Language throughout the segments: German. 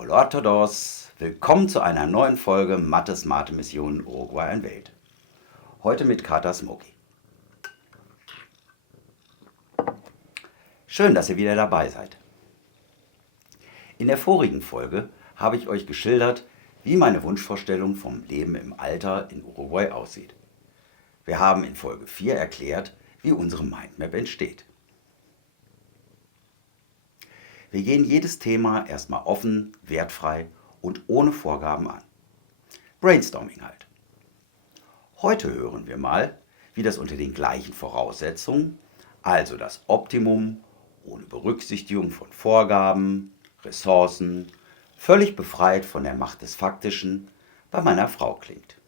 Hola a todos! Willkommen zu einer neuen Folge Mathe Smarte Mission Uruguay und Welt. Heute mit Kater Smoky. Schön, dass ihr wieder dabei seid. In der vorigen Folge habe ich euch geschildert, wie meine Wunschvorstellung vom Leben im Alter in Uruguay aussieht. Wir haben in Folge 4 erklärt, wie unsere Mindmap entsteht. Wir gehen jedes Thema erstmal offen, wertfrei und ohne Vorgaben an. Brainstorming halt. Heute hören wir mal, wie das unter den gleichen Voraussetzungen, also das Optimum ohne Berücksichtigung von Vorgaben, Ressourcen, völlig befreit von der Macht des Faktischen, bei meiner Frau klingt.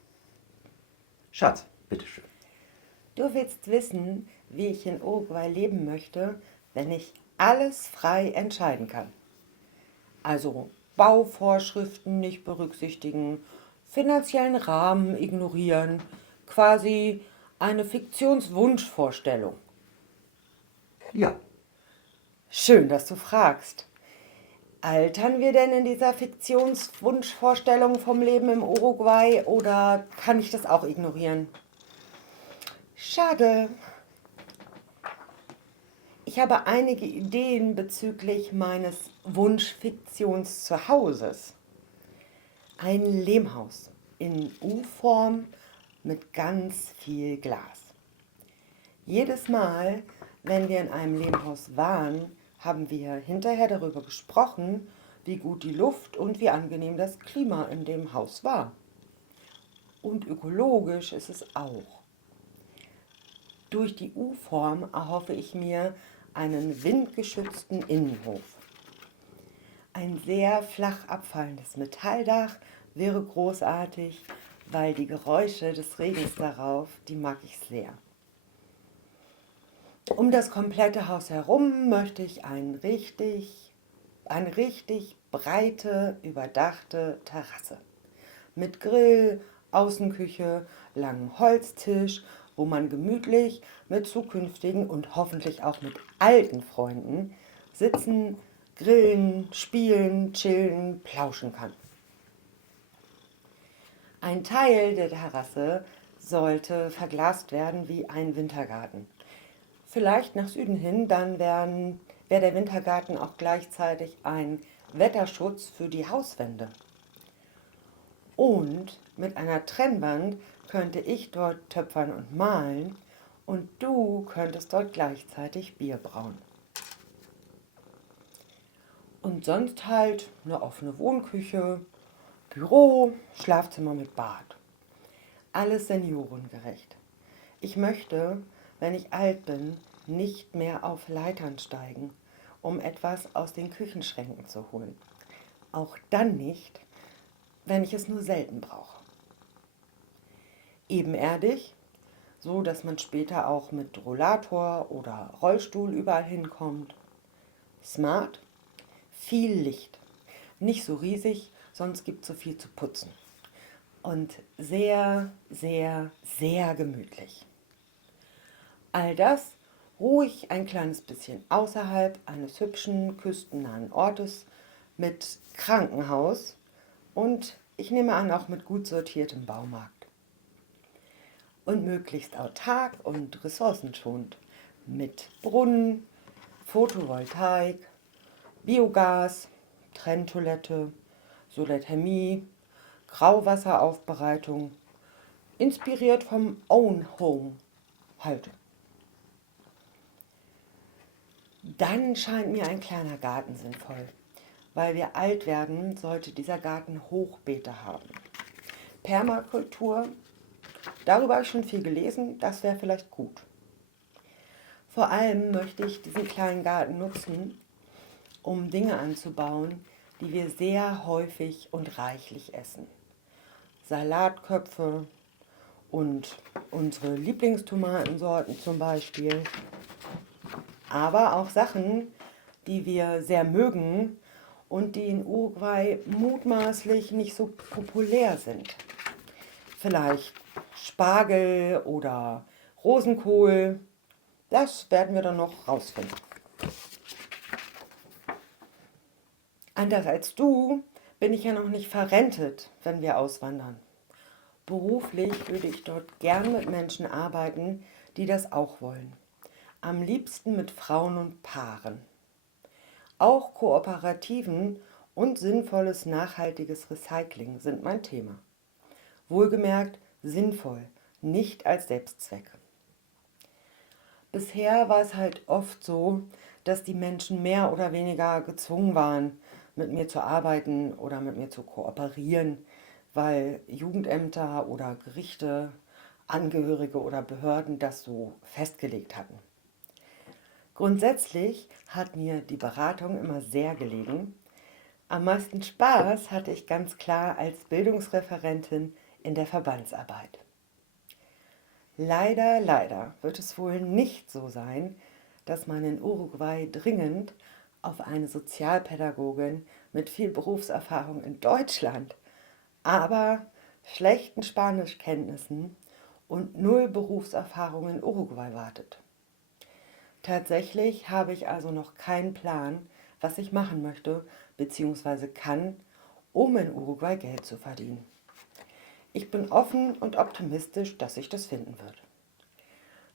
Schatz, bitteschön. Du willst wissen, wie ich in Uruguay leben möchte, wenn ich alles frei entscheiden kann. Also Bauvorschriften nicht berücksichtigen, finanziellen Rahmen ignorieren, quasi eine Fiktionswunschvorstellung. Ja, Schön, dass du fragst. Altern wir denn in dieser Fiktionswunschvorstellung vom Leben im Uruguay oder kann ich das auch ignorieren? Schade. Ich habe einige Ideen bezüglich meines Wunschfiktionszuhauses. Ein Lehmhaus in U-Form mit ganz viel Glas. Jedes Mal, wenn wir in einem Lehmhaus waren, haben wir hinterher darüber gesprochen, wie gut die Luft und wie angenehm das Klima in dem Haus war. Und ökologisch ist es auch. Durch die U-Form erhoffe ich mir einen windgeschützten Innenhof. Ein sehr flach abfallendes Metalldach wäre großartig, weil die Geräusche des Regens darauf, die mag ich sehr. Um das komplette Haus herum möchte ich eine richtig breite, überdachte Terrasse. Mit Grill, Außenküche, langem Holztisch, wo man gemütlich mit zukünftigen und hoffentlich auch mit alten Freunden sitzen, grillen, spielen, chillen, plauschen kann. Ein Teil der Terrasse sollte verglast werden wie ein Wintergarten. Vielleicht nach Süden hin, dann wäre der Wintergarten auch gleichzeitig ein Wetterschutz für die Hauswände. Und mit einer Trennwand könnte ich dort töpfern und malen und du könntest dort gleichzeitig Bier brauen. Und sonst halt eine offene Wohnküche, Büro, Schlafzimmer mit Bad. Alles seniorengerecht. Ich möchte, wenn ich alt bin, nicht mehr auf Leitern steigen, um etwas aus den Küchenschränken zu holen. Auch dann nicht, wenn ich es nur selten brauche. Ebenerdig, so dass man später auch mit Rollator oder Rollstuhl überall hinkommt. Smart, viel Licht. Nicht so riesig, sonst gibt es so viel zu putzen. Und sehr, sehr, sehr gemütlich. All das ruhig ein kleines bisschen außerhalb eines hübschen, küstennahen Ortes mit Krankenhaus und ich nehme an auch mit gut sortiertem Baumarkt. Und möglichst autark und ressourcenschonend mit Brunnen, Photovoltaik, Biogas, Trenntoilette, Solarthermie, Grauwasseraufbereitung, inspiriert vom Own Home halt. Dann scheint mir ein kleiner Garten sinnvoll. Weil wir alt werden, sollte dieser Garten Hochbeete haben. Permakultur, darüber habe ich schon viel gelesen, das wäre vielleicht gut. Vor allem möchte ich diesen kleinen Garten nutzen, um Dinge anzubauen, die wir sehr häufig und reichlich essen. Salatköpfe und unsere Lieblingstomatensorten zum Beispiel. Aber auch Sachen, die wir sehr mögen und die in Uruguay mutmaßlich nicht so populär sind. Vielleicht Spargel oder Rosenkohl, das werden wir dann noch rausfinden. Anders als du bin ich ja noch nicht verrentet, wenn wir auswandern. Beruflich würde ich dort gern mit Menschen arbeiten, die das auch wollen. Am liebsten mit Frauen und Paaren. Auch Kooperativen und sinnvolles, nachhaltiges Recycling sind mein Thema. Wohlgemerkt sinnvoll, nicht als Selbstzweck. Bisher war es halt oft so, dass die Menschen mehr oder weniger gezwungen waren, mit mir zu arbeiten oder mit mir zu kooperieren, weil Jugendämter oder Gerichte, Angehörige oder Behörden das so festgelegt hatten. Grundsätzlich hat mir die Beratung immer sehr gelegen. Am meisten Spaß hatte ich ganz klar als Bildungsreferentin in der Verbandsarbeit. Leider wird es wohl nicht so sein, dass man in Uruguay dringend auf eine Sozialpädagogin mit viel Berufserfahrung in Deutschland, aber schlechten Spanischkenntnissen und null Berufserfahrung in Uruguay wartet. Tatsächlich habe ich also noch keinen Plan, was ich machen möchte bzw. kann, um in Uruguay Geld zu verdienen. Ich bin offen und optimistisch, dass sich das finden wird.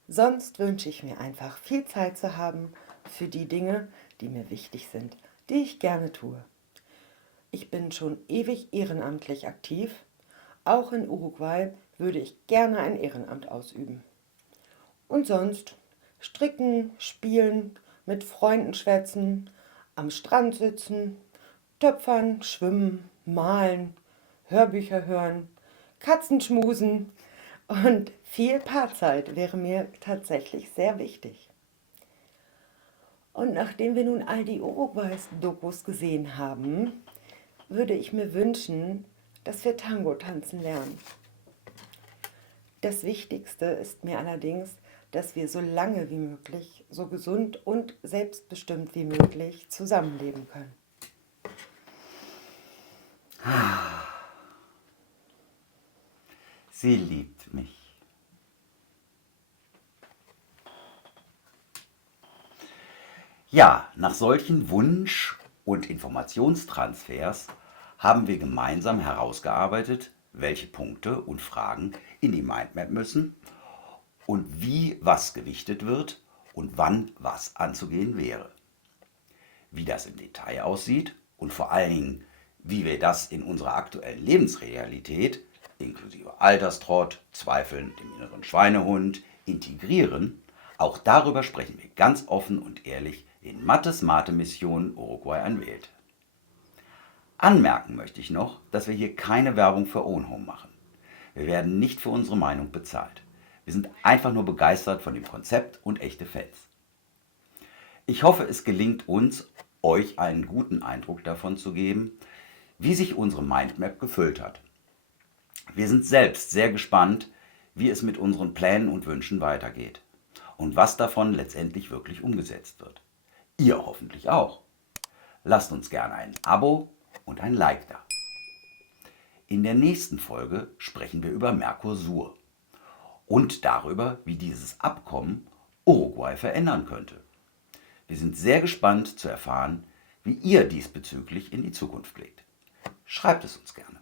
Sonst wünsche ich mir einfach viel Zeit zu haben für die Dinge, die mir wichtig sind, die ich gerne tue. Ich bin schon ewig ehrenamtlich aktiv. Auch in Uruguay würde ich gerne ein Ehrenamt ausüben. Und sonst stricken, spielen, mit Freunden schwätzen, am Strand sitzen, töpfern, schwimmen, malen, Hörbücher hören, Katzen schmusen und viel Paarzeit wäre mir tatsächlich sehr wichtig. Und nachdem wir nun all die Uruguays-Dokus gesehen haben, würde ich mir wünschen, dass wir Tango tanzen lernen. Das Wichtigste ist mir allerdings, dass wir so lange wie möglich, so gesund und selbstbestimmt wie möglich zusammenleben können. Sie liebt mich. Ja, nach solchen Wunsch- und Informationstransfers haben wir gemeinsam herausgearbeitet, welche Punkte und Fragen in die Mindmap müssen und wie was gewichtet wird und wann was anzugehen wäre. Wie das im Detail aussieht und vor allen Dingen, wie wir das in unserer aktuellen Lebensrealität, inklusive Alterstrott, Zweifeln, dem inneren Schweinehund, integrieren, auch darüber sprechen wir ganz offen und ehrlich in Mattes Mate-Mission Uruguay anwählt. Anmerken möchte ich noch, dass wir hier keine Werbung für Ownhome machen. Wir werden nicht für unsere Meinung bezahlt. Wir sind einfach nur begeistert von dem Konzept und echte Fans. Ich hoffe, es gelingt uns, euch einen guten Eindruck davon zu geben, wie sich unsere Mindmap gefüllt hat. Wir sind selbst sehr gespannt, wie es mit unseren Plänen und Wünschen weitergeht und was davon letztendlich wirklich umgesetzt wird. Ihr hoffentlich auch. Lasst uns gerne ein Abo und ein Like da. In der nächsten Folge sprechen wir über Mercosur und darüber, wie dieses Abkommen Uruguay verändern könnte. Wir sind sehr gespannt zu erfahren, wie ihr diesbezüglich in die Zukunft blickt. Schreibt es uns gerne.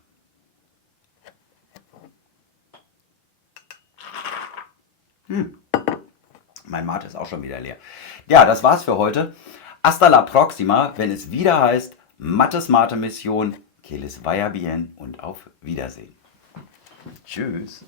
Mein Mate ist auch schon wieder leer. Ja, das war's für heute. Hasta la próxima, wenn es wieder heißt Mattes Mate Mission, que les vaya bien und auf Wiedersehen. Tschüss.